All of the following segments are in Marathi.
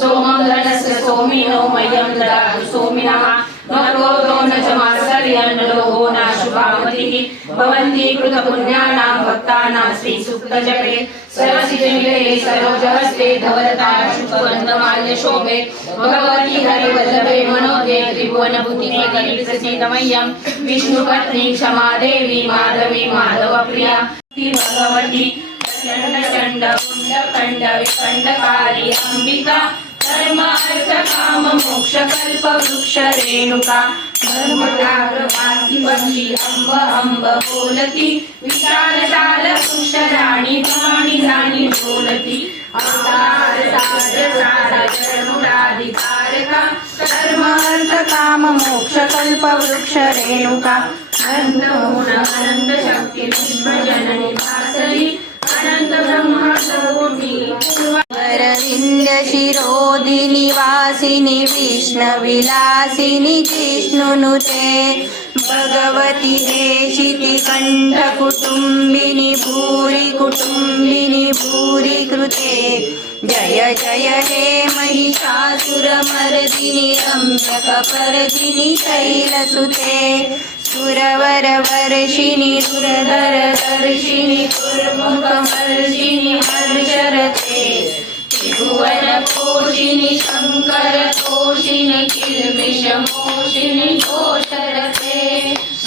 सोमं धनस्य सोमिनो मह्यं ददातु सोमिनः न क्रोधो न च मात्सर्यं न लोभो न शुभामतिः भवन्ति कृतपुण्यानां भक्तानां श्रीसुक्तजपे सरसिजनिलये सरोजहस्ते धवलता शुभवन्दमाल्यशोभे भगवती हरिवल्लभे मनोदे त्रिभुवनभूतिपति प्रसीदमय्यं विष्णुपत्नी क्षमा देवी माधवी माधवप्रिया ती भगवती प्रचण्ड चण्ड कुण्डखण्ड विखण्डकारी अम्बिका धर्म अर्थ काम मोक्ष कल्प वृक्ष रेणुका पक्षी अंब अंब बोलती विशाल वृक्ष राणी राणी बोलती अवतार सार सार धर्म अर्थ काम मोक्ष कल्प वृक्ष रेणुका अनंत गुण अनंत जननी भासली अनंत ब्रह्मांड कोटी वरविन्द शिरोधिनि वासिनि विष्णविलासिनि जिष्णुनुते भगवति हेशिति कण्ठकुटुम्बिनि भूरि कुटुम्बिनि भूरि कृते जय जय हे महिषासुरमर्दिनि रम्यकपर्दिनि शैलसुते सुरवरवर्षिणि दर्शिनि दुर्मुखमर्षिणि हर्षरते त्रिभुवनपोषिणि शङ्करतोषिणि किल्बिषमोषिणि घोषरते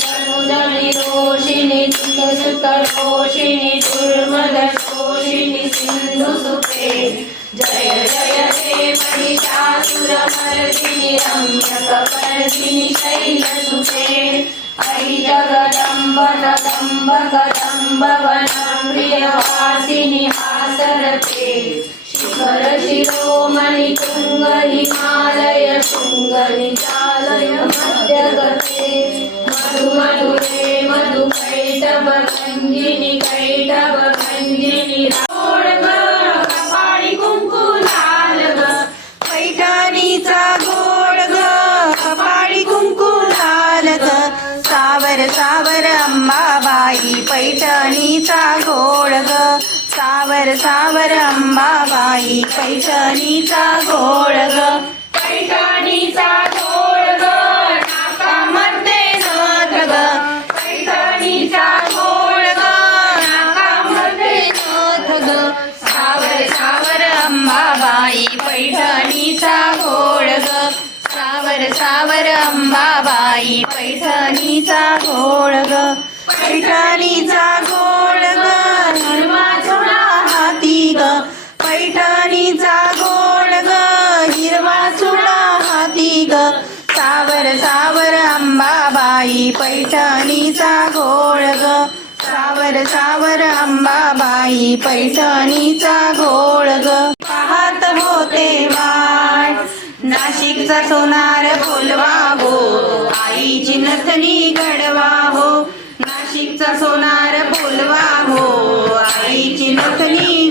वरुणनिरोषिणि तुलसुतरोषिणि दुर्मदशोषिणि सिन्धुसुते जय जय हे महिषासुरमर्दिनि रम्यकपर्दिनि शैलसुते ऐ जगदम्ब जगदम्ब कदम्ब वनप्रियवासिनि हासरते शिखर शिरोमणि तुङ्ग हिमालय शृङ्ग निचालय मध्यगते मधु मधुरे मधु कैटभ पैठणीचा गोड ग. सावर सावर अंबाबाई पैठणीचा गोड ग. पैठणीचा गोड ग. नाकामध्ये नथ ग. पैठणीचा ग. नाकामध्ये ग. सावर सावर अंबाबाई पैठणीचा गोड ग. सावर सावर अंबाबाई पैठणीचा गोड ग. पैठणीचा गोळ ग हिरवा हाती ग. पैठणीचा गोळ ग हिरवा चुडा हाती ग. सावर सावर अंबाबाई पैठणीचा गोळ ग. सावर सावर अंबाबाई पैठणीचा गोळ ग. पाहत होते वाट नाशिकचा सोनार बोलवा गो. आईची नथनी घडवा आईची नथनी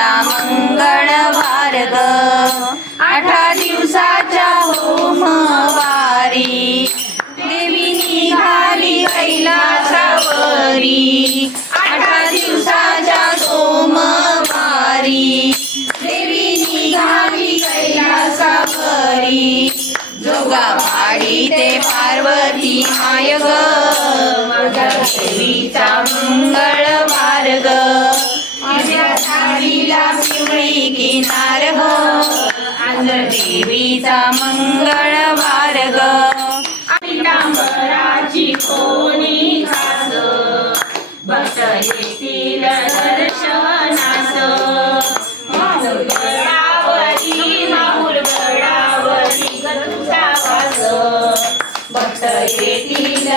देवीचा मंगळ ग आठा दिवसाच्या होमवारी. देवी निघाली कैलासावरी. आठा दिवसाच्या सोमवारी. देवी निघाली कैलासावरी. जोगावाडी ते पार्वती माय ग. माझ्या देवीचा पिवळी किनार ग. आज देवीचा मंगळवार ग. पितांबराची कोणी खास? भक्त येतील दर्शनास? माहुरगडावरी माहुरगडावरी वास भक्त येतील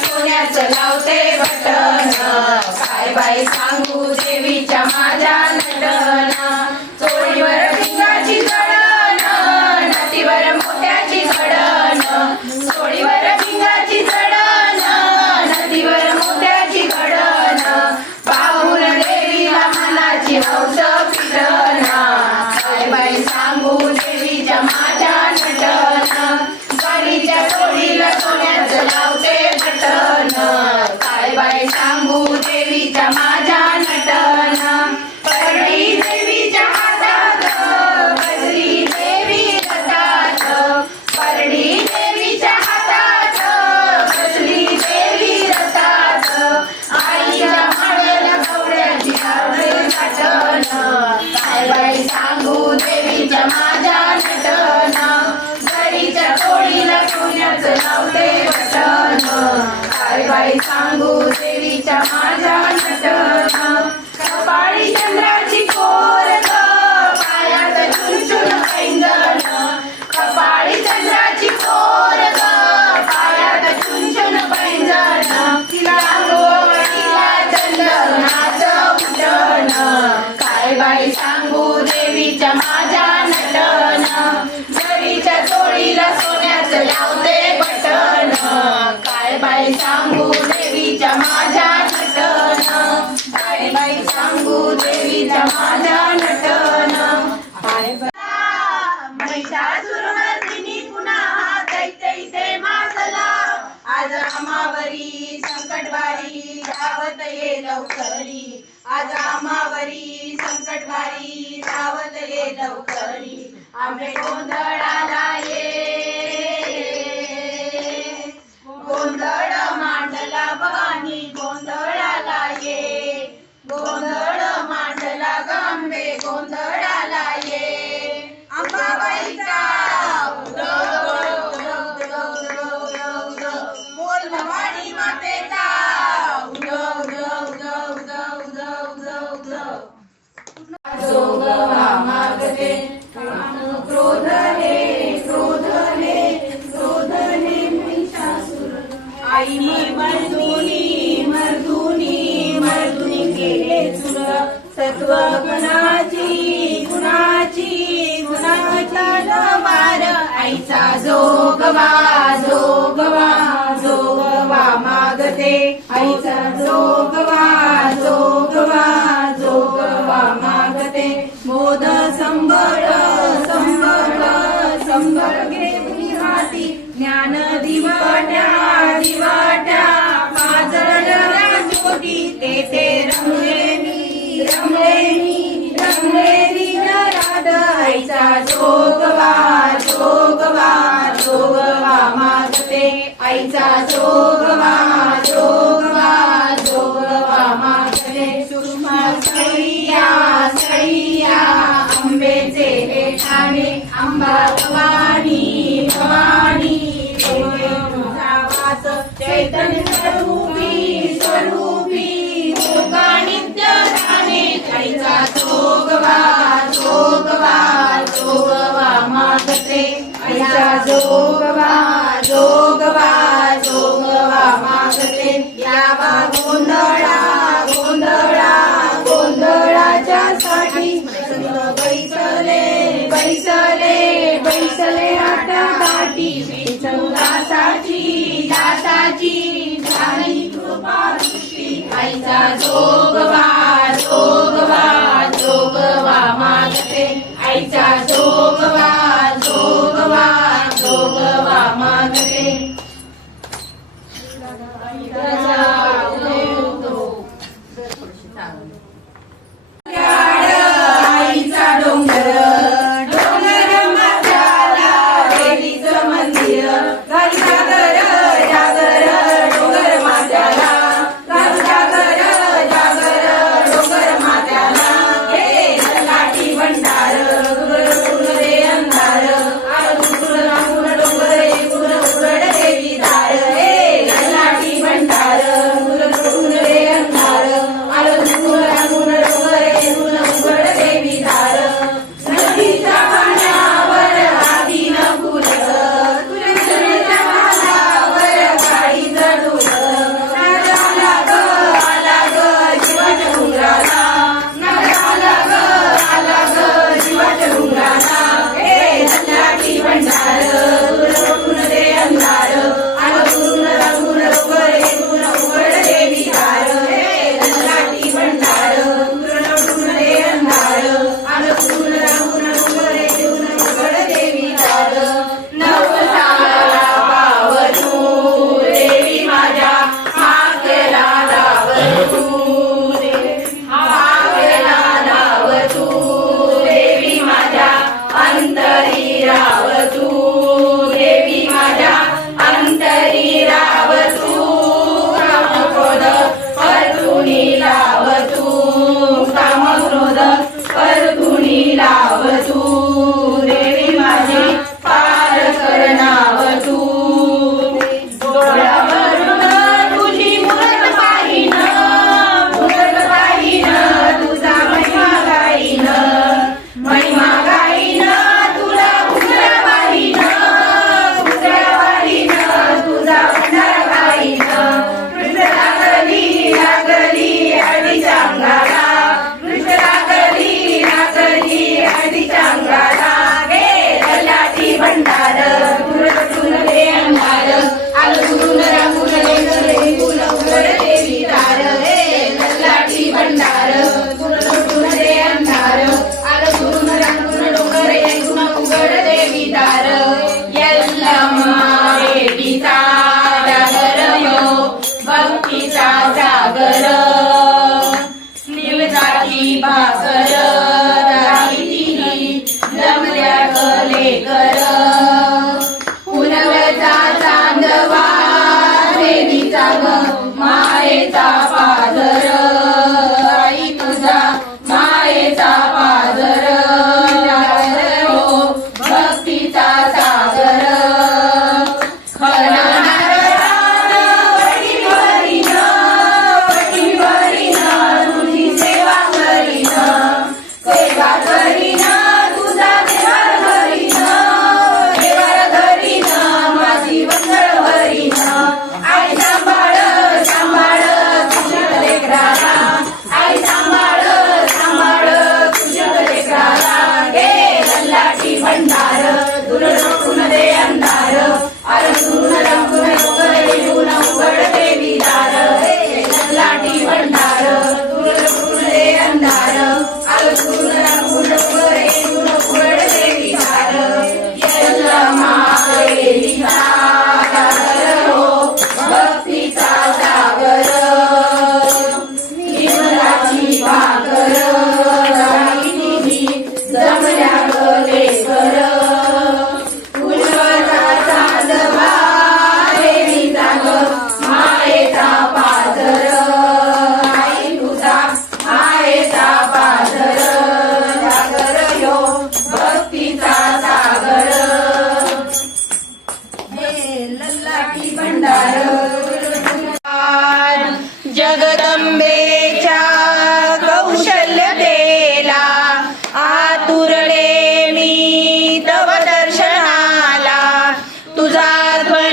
सोन्याचं लावते बटन काय बाई सांगू देवीच्या माझ्या नट आज अमावरी संकटवारी धावत ये लवकरी आज अमावरी संकटवारी धावत ये लवकरी आंबे गोंधळाला ये. जोगवा जोगवा जोगवा मागते आईचा जोगवा जोगवा जोगवा मागते मोद हाती ज्ञान दिवाट्या दिवाट्या ज्योती तेथे आईचा जोगवा जोगवा जोगवा मागते आईचा जोगवा जोग जोगवा मागते सुषमा सळिया सळिया आंबेचे हे ठाणे आंबा भवानी भवानी तुझा वास चैतन्य स्वरूपी स्वरूपी जोगा नित्य राणे आईचा जोगवा जोगवा जोगवा मागते आईचा जोगवा जोगवा जोगवा मागते यावा गोंधळा गोंधळा गोंधळाच्या साठी. बैसले बैसले बैसले आता पाठी दासाची दासाची झाली कृपा दृष्टी आईचा जोगवा जोगवा जोगवा मागते आईचा जोगवा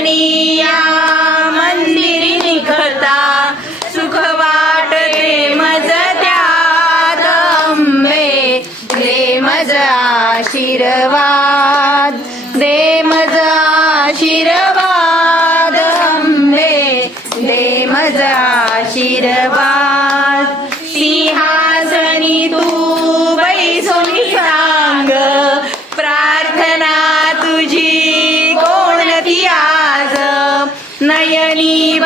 ध्वनी या मंदिरी निखता सुख वाटते मज त्यात अंबे दे मज आशीर्वाद दे मज आशीर्वाद अंबे दे मज आशीर्वाद. नयनी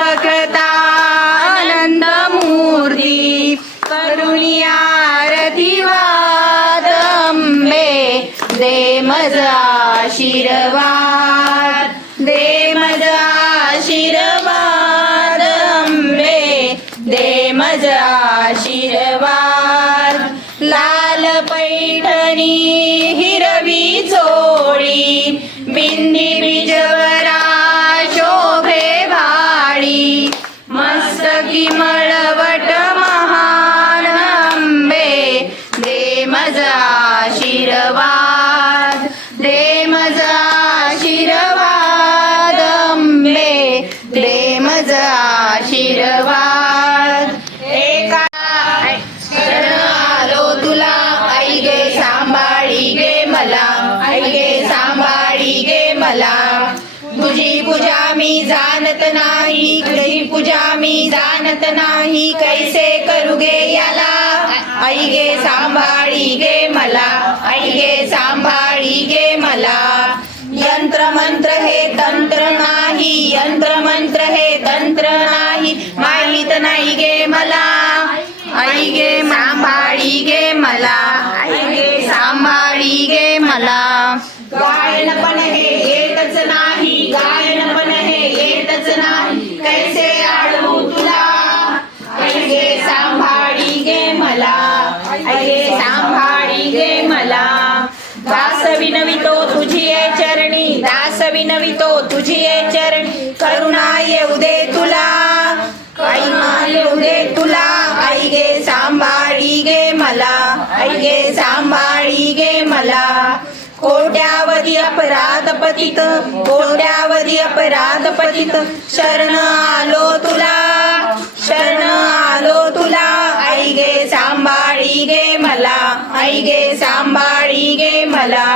नाही कैसे करुगे याला? आई गे सांभाळी गे मला आई गे सांभाळी गे मला. यंत्र मंत्र हे तंत्र नाही यंत्र मंत्र हे तंत्र नाही माहीत नाही गे मला. आई गे सांभाळी गे मला आई गे सांभाळी गे मला. गायन पण हे येतच नाही गाय विनवितो तुझी ये करुणा येऊ दे तुला. आई मा येऊ दे तुला. आई गे सांभाळी गे मला. आई गे सांभाळी गे मला. कोट्यावधी अपराध पतित कोट्यावधी अपराध पतित शरण आलो तुला. शरण आलो तुला. आई गे सांभाळी गे मला. आई गे सांभाळी गे मला.